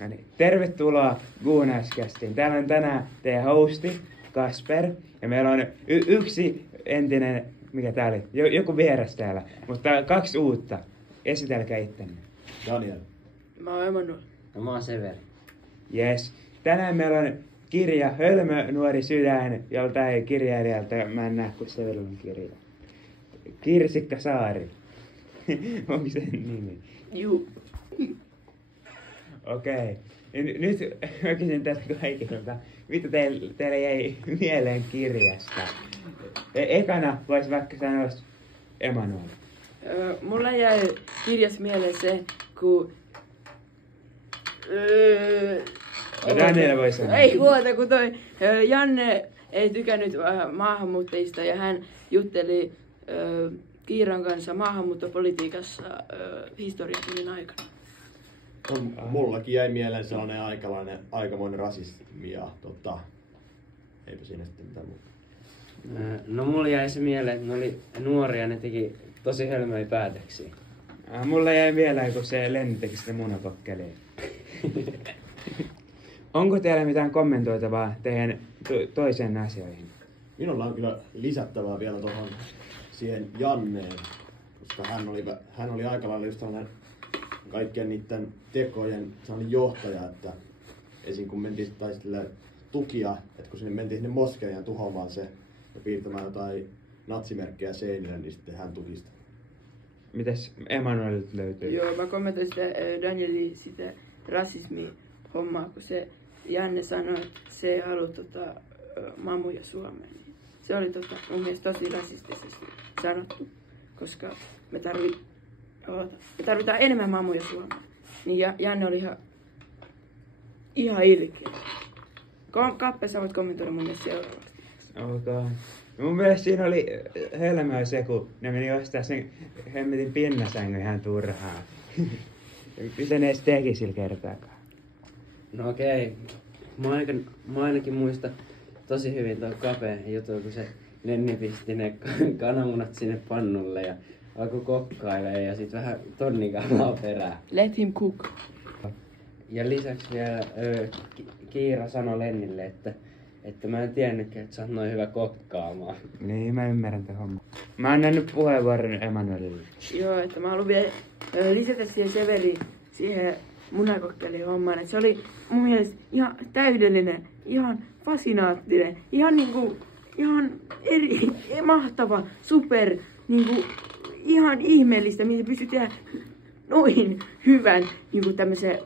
No niin, tervetuloa Guunaiskästiin. Täällä on tänään teidän hosti, Kasper. Ja meillä on yksi entinen, mikä tää oli, joku vieras täällä. Mutta 2 uutta. Esitelkää ittenne. Daniel. Mä oon Emanuel. Ja mä oon Severi. Yes. Tänään meillä on kirja Hölmö nuori sydän, joltain kirjailijalta, mä en näe kun Severillä on kirja. Kirsikka Saari. Onko se nimi? Juu. Okei. Nyt mä kysyn tästä kaikilta. Mitä teille jäi mieleen kirjasta? Ekana vois vaikka sanoa Emanuel. Mulla jäi kirjas mieleen se, kun... Daniel voi sanoa. Ei huolta, kun toi Janne ei tykännyt maahanmuuttajista ja hän jutteli Kiiran kanssa maahanmuuttopolitiikassa historiatunnin aikana. Mullakin jäi mieleen sellainen aikamoinen rasismi ja eipä siinä sitten mitään muuta. No mulla jäi se mieleen, että ne oli nuoria ja ne teki tosi hölmöjä päätöksiä. Mulla jäi mieleen, kun se Lenni teki sitä munakokkeliä. Onko teillä mitään kommentoitavaa teidän toiseen asioihin? Minulla on kyllä lisättävää vielä tuohon siihen Janneen, koska hän oli aika lailla just sellainen kaikkien niiden tekojen sellainen johtaja, että esim. Kun mentiin tukia, että kun sinne mentiin sinne moskeijaan tuhoamaan se ja piirtämään jotain natsimerkkejä seinille, niin sitten hän tuki sitä. Mitäs Emanuelit löytyy? Joo, mä kommentoin sitä Danielin sitä rasismi-hommaa, kun se Janne sanoi, että se ei halua mamuja Suomeen. Se oli mun mielestä tosi rasistisesti sanottu, koska me tarvitaan enemmän mamuja Suomeen. Niin Janne oli ihan ilkeä. Kappe, sä voit kommentoida mun mielestä seuraavaksi. Okay. Mun mielestä siinä oli hölmöä se, kun ne meni ostaa sen hemmetin pinnasängyn ihan turhaan. Mitä ne edes teki sillä kertaakaan? No okei. Mä ainakin muistan tosi hyvin tuon Kapeen jutun, kun se Lenni pisti ne kananmunat sinne pannulle ja alkoi kokkailemaan ja sit vähän tonnikalaa perään. Let him cook. Ja lisäksi vielä Kiira sanoi Lennille, että mä en tiennytkään, että sä oot noin hyvä kokkaamaan. Niin, mä ymmärrän tämän homman. Mä annan nyt puheenvuoron Emanuelille. Joo, että mä haluan vielä lisätä siihen Severiin, siihen munakokkeliin hommaan. Että se oli mun mielestä ihan täydellinen, ihan fasinaattinen, ihan mahtava, super, ihan ihmeellistä, mihin se pystyy tehdä noin hyvän tämmöisen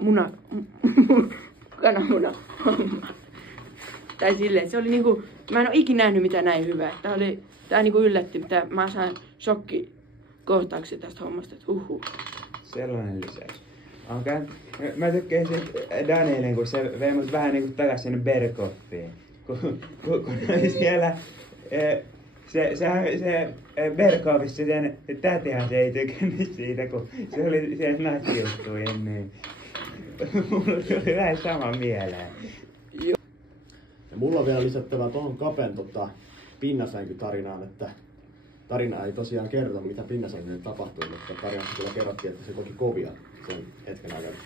kananmuna homman. Tai silleen, se oli mä en oo ikinä nähnyt mitään näin hyvää. Tää yllätti, mä sain shokkikohtauksen tästä hommasta, että Sellainen lisäys. Okay. Mä tykkäsin Danielin, kun se vei mut vähän takas sinne Berghofiin. Kun oli siellä se Berghofissa sen tätihän se ei tykännyt siitä, kun se oli siellä natsijuttuja ennen. Mulla tuli vähän sama mieleen. Ja mulla on vielä lisättävää tuohon Kapen pinnasänkytarinaan, että tarina ei tosiaan kerro, mitä pinnasänkyyn tapahtui, mutta tarinassa kyllä kerrottiin, että se koki kovia sen hetken aikana,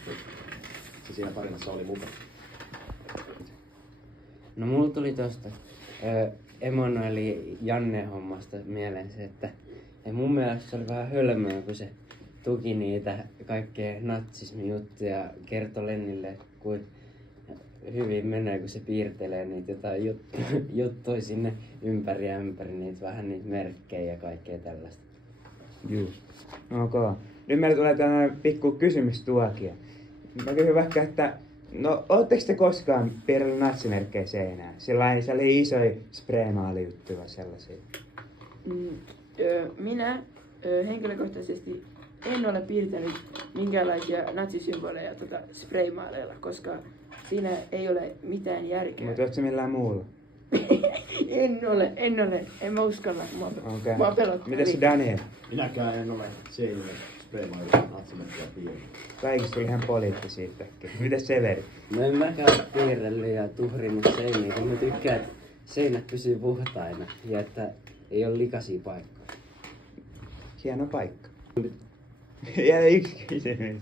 se siinä tarinassa oli mukana. No mulla tuli tosta Emanueli Janne hommasta mieleen se, että mun mielestä se oli vähän hölmöä, kun se tuki niitä kaikkea natsismijuttuja, kertoi Lennille, kuin hyvin menee, kun se piirtelee niitä jotain juttuja sinne ympäri niitä vähän niitä merkkejä ja kaikkea tällaista. Just. Okay. Nyt meillä tulee tällainen pikku kysymystuokio. Mä kysyn vaikka, että no ootteko te koskaan piirrellyt natsimerkkejä seinään? Sellainen isoja spraymaalijuttuja sellaisia. Minä henkilökohtaisesti en ole piirtänyt minkäänlaisia natsisymboleja spraymaaleilla, koska siinä ei ole mitään järkeä. Mutta ootko millään muulla? En ole. En mä uskalla. Mua pelottaa. Mitäs Daniel? Minäkään en ole seinille spraymaalia natsimerkkejä piirtänyt. Kaikista tuli ihan poliittisia yhtäkkiä. Mitäs Severi? No en mäkään ole piirrellyt ja tuhrinut seiniä, kun mä tykkään, että seinät pysyy puhtaina ja että ei ole likaisia paikkoja. Hieno paikka. Ja yksi kysymys.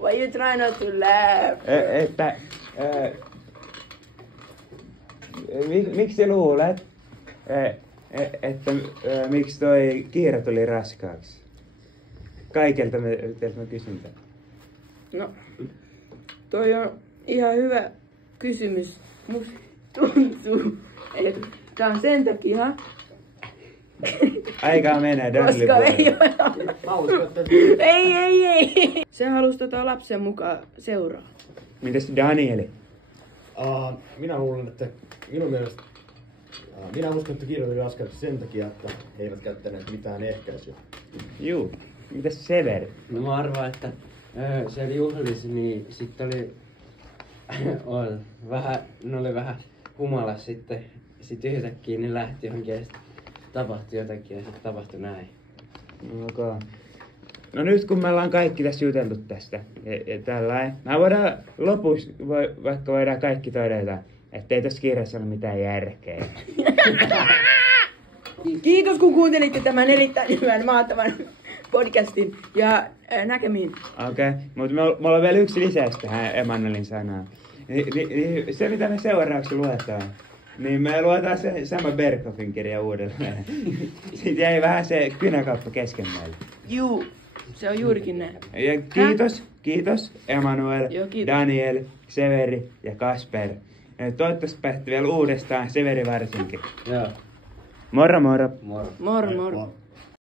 Why you try not to laugh? Miksi luulet, että miksi toi Kiira tuli raskaaksi? Kaikelta teiltä mä kysyn tämän. No, toi on ihan hyvä kysymys. Musta tuntuu, että tää on sen takia, Aikaa menee, koska ei Donnelly. Mä uskon, että ei. Se halusi lapsen mukaan seuraa. Mitäs Danieli? minä luulen, että minun mielestä minä uskon, että Kiira tuli raskaaksi sen takia, että he eivät käyttäneet mitään ehkäisyä. Juu. Mitäs Severi? No mä arvaan, että siellä juhlissa niin sitten oli vähän humalas sitten. Sitten yhtäkkiä ne lähti johonkin ja sitten tapahtui jotakin ja sitten tapahtui näin. Okay. No nyt kun me ollaan kaikki tässä juteltu tästä ja tällainen, mä voidaan lopussa, vaikka voidaan kaikki todeta, ettei tässä kirjassa ole mitään järkeä. Kiitos kun kuuntelitte tämän erittäin hyvän maatavan podcastin ja näkemiin. Okei, mutta mulla on vielä yksi lisäys tähän Emanuelin sanaan. Se mitä me seuraavaksi luetaan, niin me luetaan se sama Berghoffin kirja uudelleen. Siitä jäi vähän se kynäkauppa kesken meille. Juu, se on juurikin näin. Ja kiitos Emanuel, Joo, kiitos. Daniel, Severi ja Kasper. Ja toivottavasti pääsette vielä uudestaan, Severi varsinkin. Joo, Moro moro! moro. Moro moro. Moi.